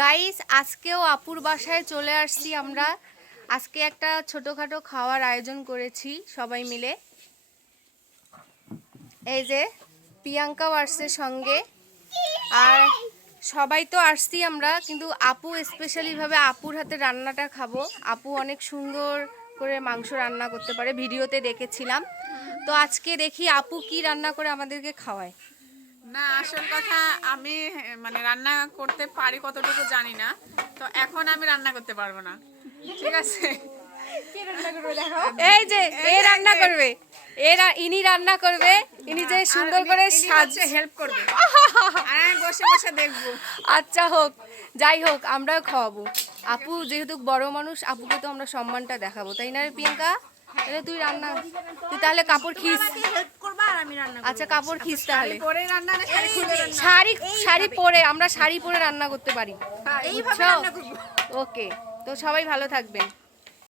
Guys, আজকেও আপুর বাসায় চলে আসছি আমরা। আজকে একটা ছোটখাটো খাওয়ার আয়োজন করেছি সবাই মিলে। এই যে প্রিয়াঙ্কাও আসছে সঙ্গে, আর সবাই তো আসছি আমরা, কিন্তু আপু স্পেশালি ভাবে আপুর হাতে রান্নাটা খাবো। আপু অনেক সুন্দর করে মাংস রান্না করতে পারে, ভিডিওতে দেখেছিলাম। তো আজকে দেখি আপু কি রান্না করে আমাদেরকে খাওয়ায়। না, আসল কথা আমি রান্না করতে পারি কতটুকু জানি না, তো এখন আমি রান্না করতে পারবো না, ঠিক আছে? এই যে এ রান্না করবে, ইনি রান্না করবে, ইনি যে সুন্দর করে সাজে হেল্প করবে, আর আমি বসে বসে দেখবো। আচ্ছা হোক, যাই হোক, আমরাও খাওয়াবো। আপু যেহেতু বড় মানুষ, আপুকে তো আমরা সম্মানটা দেখাবো, তাই না রে প্রিয়াঙ্কা? তাহলে তুই রান্না, তুই তাহলে কাপড় খিস। আচ্ছা কাপড় খিস তাহলে। শাড়ি পরে, আমরা শাড়ি পরে রান্না করতে পারি। ওকে, তো সবাই ভালো থাকবেন।